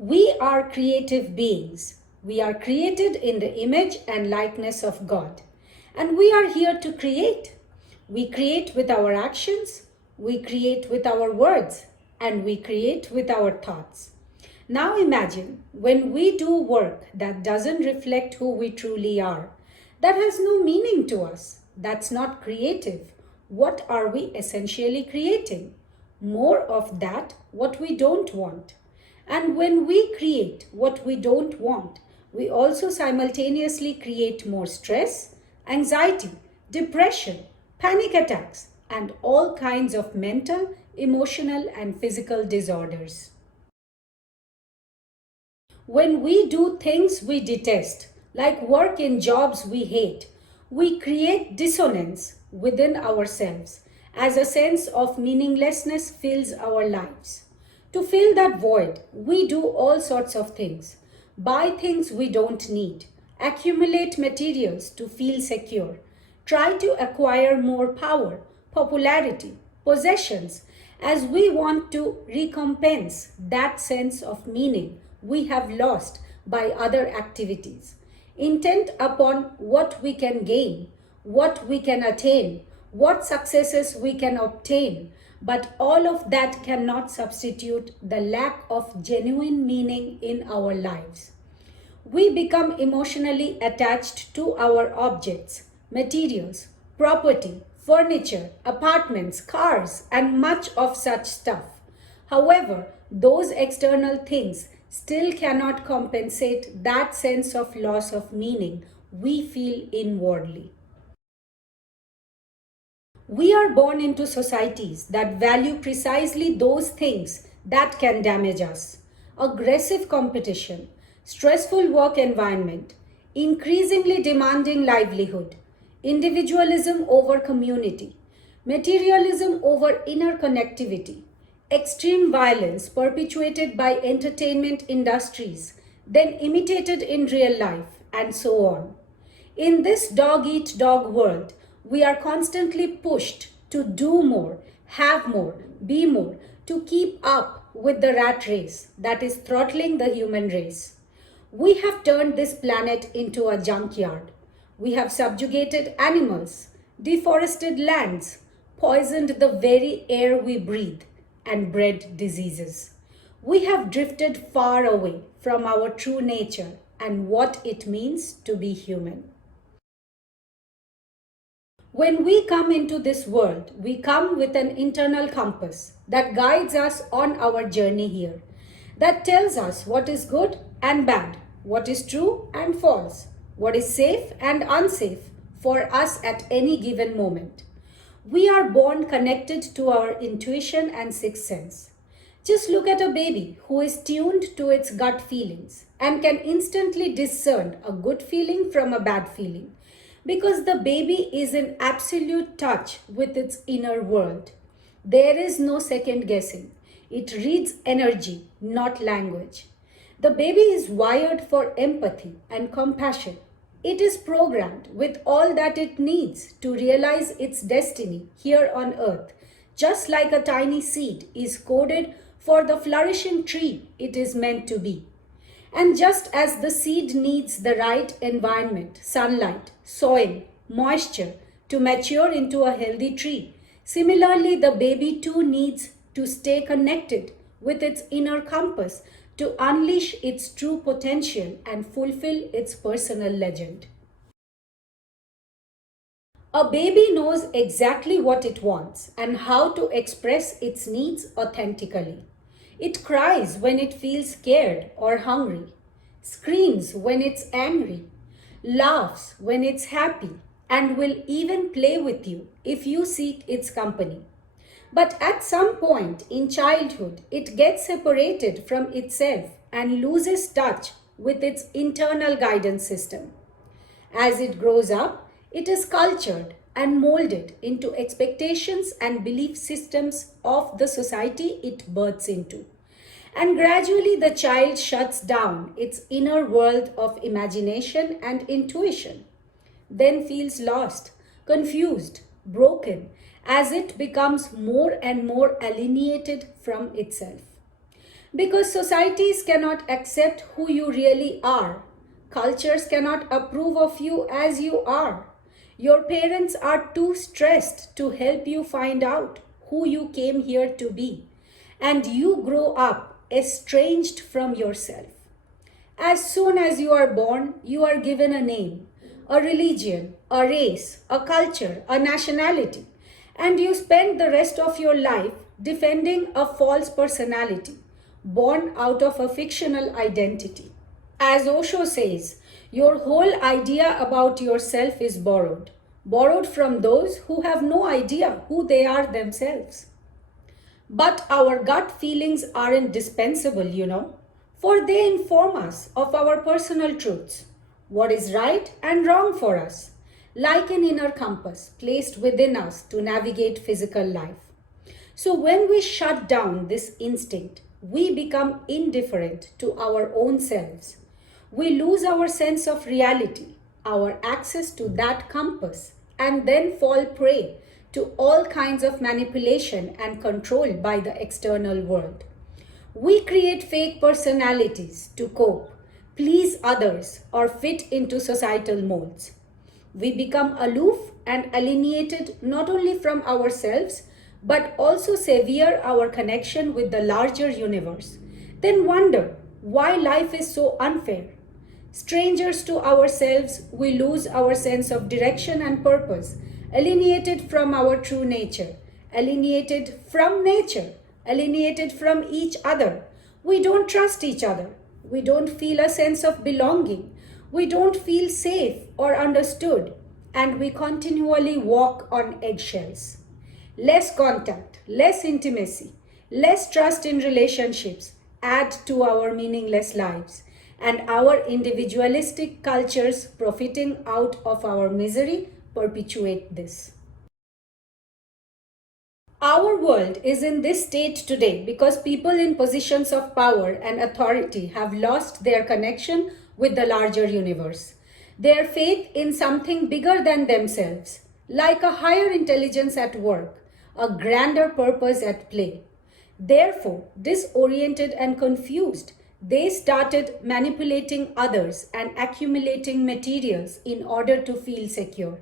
We are creative beings. We are created in the image and likeness of God. And we are here to create. We create with our actions, we create with our words, and we create with our thoughts. Now imagine when we do work that doesn't reflect who we truly are, that has no meaning to us, that's not creative. What are we essentially creating? More of that, what we don't want. And when we create what we don't want, we also simultaneously create more stress, anxiety, depression, panic attacks, and all kinds of mental, emotional, and physical disorders. When we do things we detest, like work in jobs we hate, we create dissonance within ourselves as a sense of meaninglessness fills our lives. To fill that void, we do all sorts of things. Buy things we don't need, accumulate materials to feel secure, try to acquire more power, popularity, possessions, as we want to recompense that sense of meaning we have lost by other activities, intent upon what we can gain, what we can attain, what successes we can obtain, but all of that cannot substitute the lack of genuine meaning in our lives. We become emotionally attached to our objects, materials, property, furniture, apartments, cars, and much of such stuff. However, those external things still cannot compensate that sense of loss of meaning we feel inwardly. We are born into societies that value precisely those things that can damage us. Aggressive competition, stressful work environment, increasingly demanding livelihood, individualism over community, materialism over inner connectivity, extreme violence perpetuated by entertainment industries, then imitated in real life, and so on. In this dog eat dog world, we are constantly pushed to do more, have more, be more, to keep up with the rat race that is throttling the human race. We have turned this planet into a junkyard. We have subjugated animals, deforested lands, poisoned the very air we breathe, and bred diseases. We have drifted far away from our true nature and what it means to be human. When we come into this world, we come with an internal compass that guides us on our journey here, that tells us what is good and bad, what is true and false, what is safe and unsafe for us at any given moment. We are born connected to our intuition and sixth sense. Just look at a baby who is tuned to its gut feelings and can instantly discern a good feeling from a bad feeling because the baby is in absolute touch with its inner world. There is no second guessing. It reads energy, not language. The baby is wired for empathy and compassion. It is programmed with all that it needs to realize its destiny here on earth, just like a tiny seed is coded for the flourishing tree it is meant to be. And just as the seed needs the right environment, sunlight, soil, moisture to mature into a healthy tree, similarly the baby too needs to stay connected with its inner compass to unleash its true potential and fulfill its personal legend. A baby knows exactly what it wants and how to express its needs authentically. It cries when it feels scared or hungry, screams when it's angry, laughs when it's happy, and will even play with you if you seek its company. But at some point in childhood, it gets separated from itself and loses touch with its internal guidance system. As it grows up, it is cultured and molded into expectations and belief systems of the society it births into. And gradually, the child shuts down its inner world of imagination and intuition, then feels lost, confused, broken, as it becomes more and more alienated from itself. Because societies cannot accept who you really are. Cultures cannot approve of you as you are. Your parents are too stressed to help you find out who you came here to be. And you grow up estranged from yourself. As soon as you are born, you are given a name, a religion, a race, a culture, a nationality, and you spend the rest of your life defending a false personality born out of a fictional identity. As Osho says, your whole idea about yourself is borrowed from those who have no idea who they are themselves. But our gut feelings aren't dispensable, for they inform us of our personal truths, what is right and wrong for us, like an inner compass placed within us to navigate physical life. So when we shut down this instinct, we become indifferent to our own selves. We lose our sense of reality, our access to that compass, and then fall prey to all kinds of manipulation and control by the external world. We create fake personalities to cope, please others, or fit into societal molds. We become aloof and alienated not only from ourselves, but also sever our connection with the larger universe. Then wonder why life is so unfair. Strangers to ourselves, we lose our sense of direction and purpose, alienated from our true nature, alienated from nature, alienated from each other. We don't trust each other. We don't feel a sense of belonging. We don't feel safe or understood, and we continually walk on eggshells. Less contact, less intimacy, less trust in relationships add to our meaningless lives, and our individualistic cultures profiting out of our misery perpetuate this. Our world is in this state today because people in positions of power and authority have lost their connection with the larger universe. Their faith in something bigger than themselves, like a higher intelligence at work, a grander purpose at play. Therefore, disoriented and confused, they started manipulating others and accumulating materials in order to feel secure.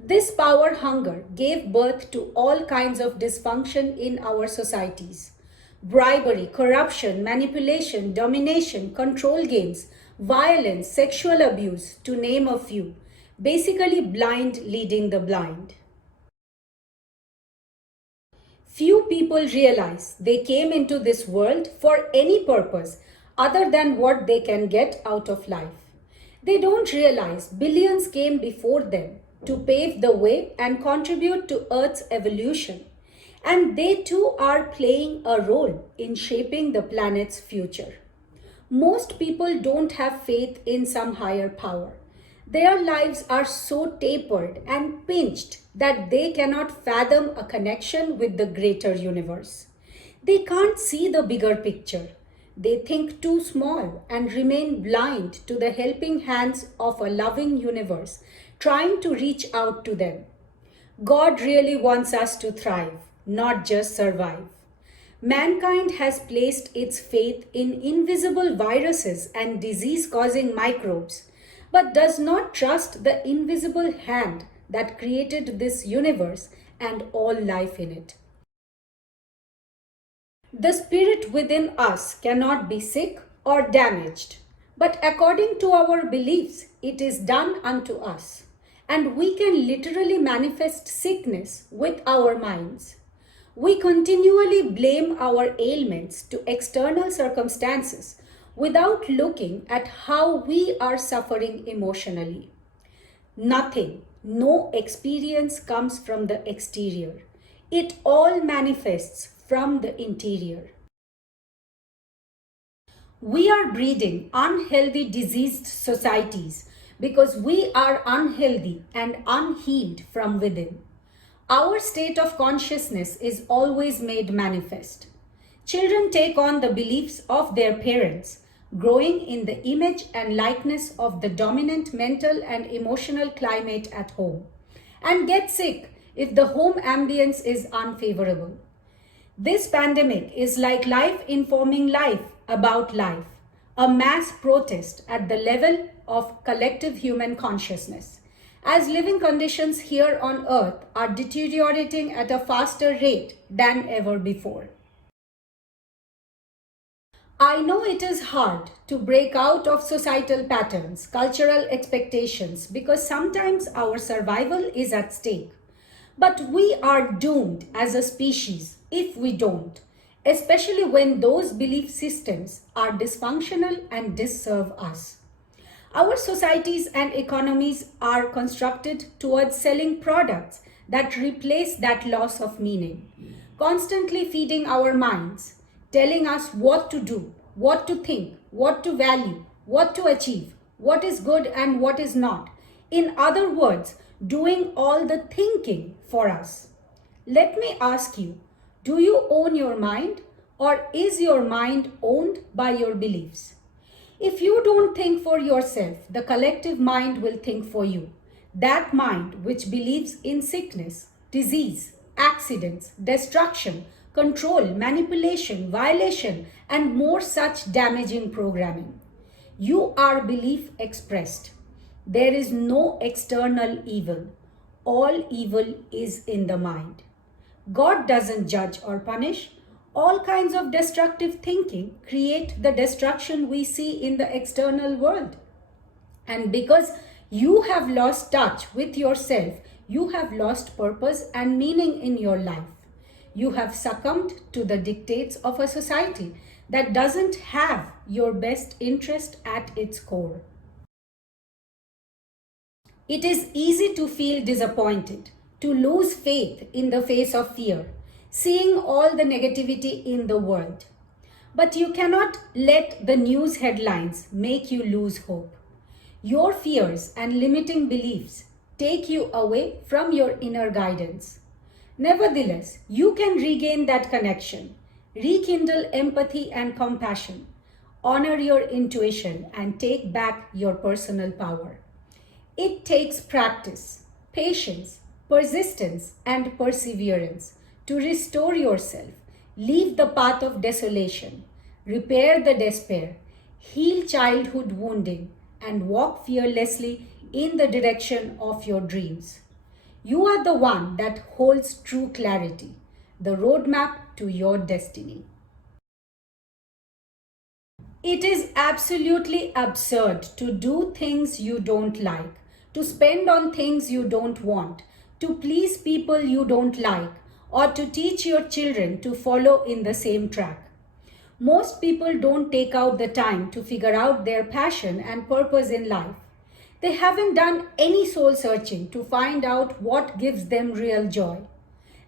This power hunger gave birth to all kinds of dysfunction in our societies. Bribery, corruption, manipulation, domination, control games, violence, sexual abuse, to name a few. Basically, blind leading the blind. Few people realize they came into this world for any purpose other than what they can get out of life. They don't realize billions came before them to pave the way and contribute to Earth's evolution. And they too are playing a role in shaping the planet's future. Most people don't have faith in some higher power. Their lives are so tapered and pinched that they cannot fathom a connection with the greater universe. They can't see the bigger picture. They think too small and remain blind to the helping hands of a loving universe trying to reach out to them. God really wants us to thrive, not just survive. Mankind has placed its faith in invisible viruses and disease-causing microbes, but does not trust the invisible hand that created this universe and all life in it. The spirit within us cannot be sick or damaged, but according to our beliefs, it is done unto us, and we can literally manifest sickness with our minds. We continually blame our ailments to external circumstances without looking at how we are suffering emotionally. Nothing, no experience comes from the exterior. It all manifests from the interior. We are breeding unhealthy, diseased societies because we are unhealthy and unhealed from within. Our state of consciousness is always made manifest. Children take on the beliefs of their parents, growing in the image and likeness of the dominant mental and emotional climate at home, and get sick if the home ambience is unfavorable. This pandemic is like life informing life about life, a mass protest at the level of collective human consciousness. As living conditions here on earth are deteriorating at a faster rate than ever before. I know it is hard to break out of societal patterns, cultural expectations, because sometimes our survival is at stake. But we are doomed as a species if we don't, especially when those belief systems are dysfunctional and disserve us. Our societies and economies are constructed towards selling products that replace that loss of meaning, constantly feeding our minds, telling us what to do, what to think, what to value, what to achieve, what is good and what is not. In other words, doing all the thinking for us. Let me ask you, do you own your mind, or is your mind owned by your beliefs? If you don't think for yourself, the collective mind will think for you. That mind which believes in sickness, disease, accidents, destruction, control, manipulation, violation, and more such damaging programming. You are belief expressed. There is no external evil. All evil is in the mind. God doesn't judge or punish. All kinds of destructive thinking create the destruction we see in the external world. And because you have lost touch with yourself, you have lost purpose and meaning in your life. You have succumbed to the dictates of a society that doesn't have your best interest at its core. It is easy to feel disappointed, to lose faith in the face of fear, seeing all the negativity in the world. But you cannot let the news headlines make you lose hope. Your fears and limiting beliefs take you away from your inner guidance. Nevertheless, you can regain that connection, rekindle empathy and compassion, honor your intuition, and take back your personal power. It takes practice, patience, persistence, and perseverance to restore yourself, leave the path of desolation, repair the despair, heal childhood wounding, and walk fearlessly in the direction of your dreams. You are the one that holds true clarity, the roadmap to your destiny. It is absolutely absurd to do things you don't like, to spend on things you don't want, to please people you don't like, or to teach your children to follow in the same track. Most people don't take out the time to figure out their passion and purpose in life. They haven't done any soul searching to find out what gives them real joy.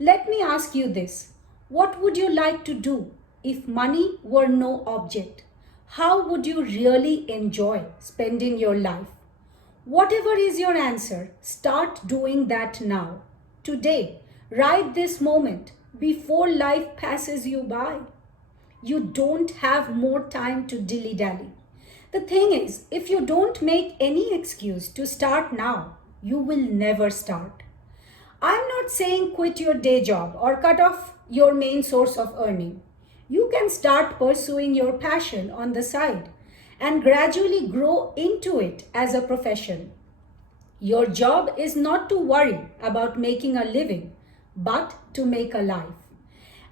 Let me ask you this. What would you like to do if money were no object? How would you really enjoy spending your life? Whatever is your answer, start doing that now. Today, right this moment, before life passes you by. You don't have more time to dilly-dally. The thing is, if you don't make any excuse to start now, you will never start. I'm not saying quit your day job or cut off your main source of earning. You can start pursuing your passion on the side and gradually grow into it as a profession. Your job is not to worry about making a living, but to make a life.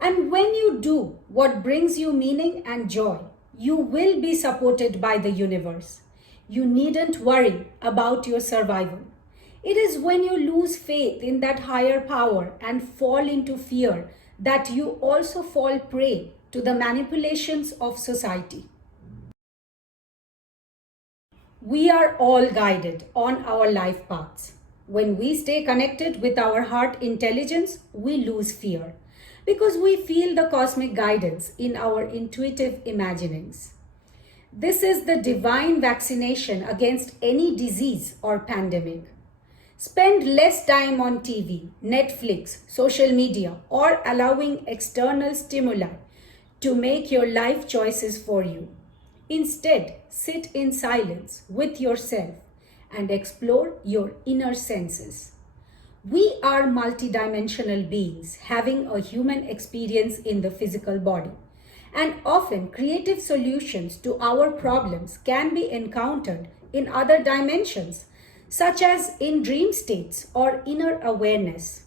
And when you do what brings you meaning and joy, you will be supported by the universe. You needn't worry about your survival. It is when you lose faith in that higher power and fall into fear that you also fall prey to the manipulations of society. We are all guided on our life paths. When we stay connected with our heart intelligence, we lose fear because we feel the cosmic guidance in our intuitive imaginings. This is the divine vaccination against any disease or pandemic. Spend less time on TV, Netflix, social media, or allowing external stimuli to make your life choices for you. Instead, sit in silence with yourself and explore your inner senses. We are multidimensional beings having a human experience in the physical body. And often, creative solutions to our problems can be encountered in other dimensions, such as in dream states or inner awareness.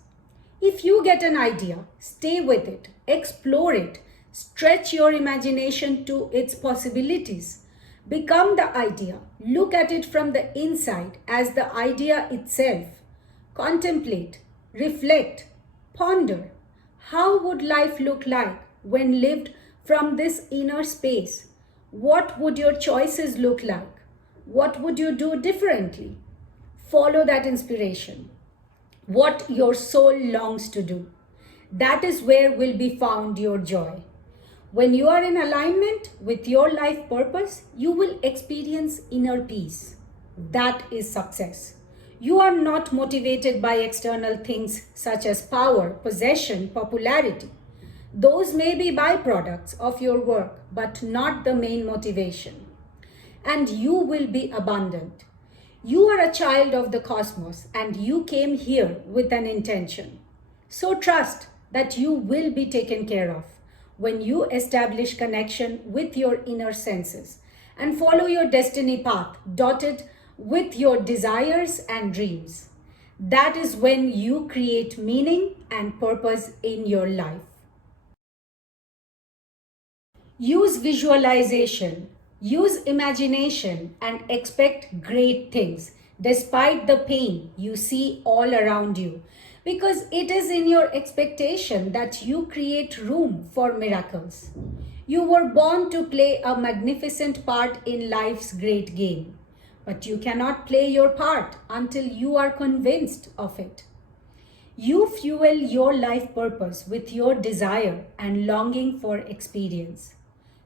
If you get an idea, stay with it, explore it, stretch your imagination to its possibilities. Become the idea, look at it from the inside as the idea itself. Contemplate, reflect, ponder. How would life look like when lived from this inner space? What would your choices look like? What would you do differently? Follow that inspiration. What your soul longs to do. That is where will be found your joy. When you are in alignment with your life purpose, you will experience inner peace. That is success. You are not motivated by external things such as power, possession, popularity. Those may be byproducts of your work, but not the main motivation. And you will be abundant. You are a child of the cosmos and you came here with an intention. So trust that you will be taken care of when you establish connection with your inner senses and follow your destiny path dotted with your desires and dreams. That is when you create meaning and purpose in your life. Use visualization, use imagination, and expect great things despite the pain you see all around you. Because it is in your expectation that you create room for miracles. You were born to play a magnificent part in life's great game, but you cannot play your part until you are convinced of it. You fuel your life purpose with your desire and longing for experience.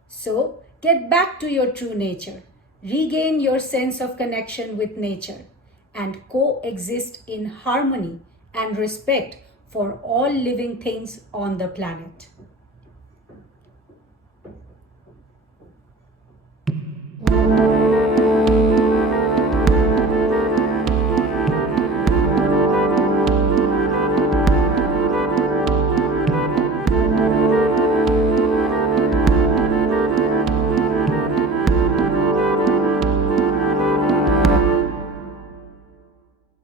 So, get back to your true nature, regain your sense of connection with nature, and coexist in harmony and respect for all living things on the planet.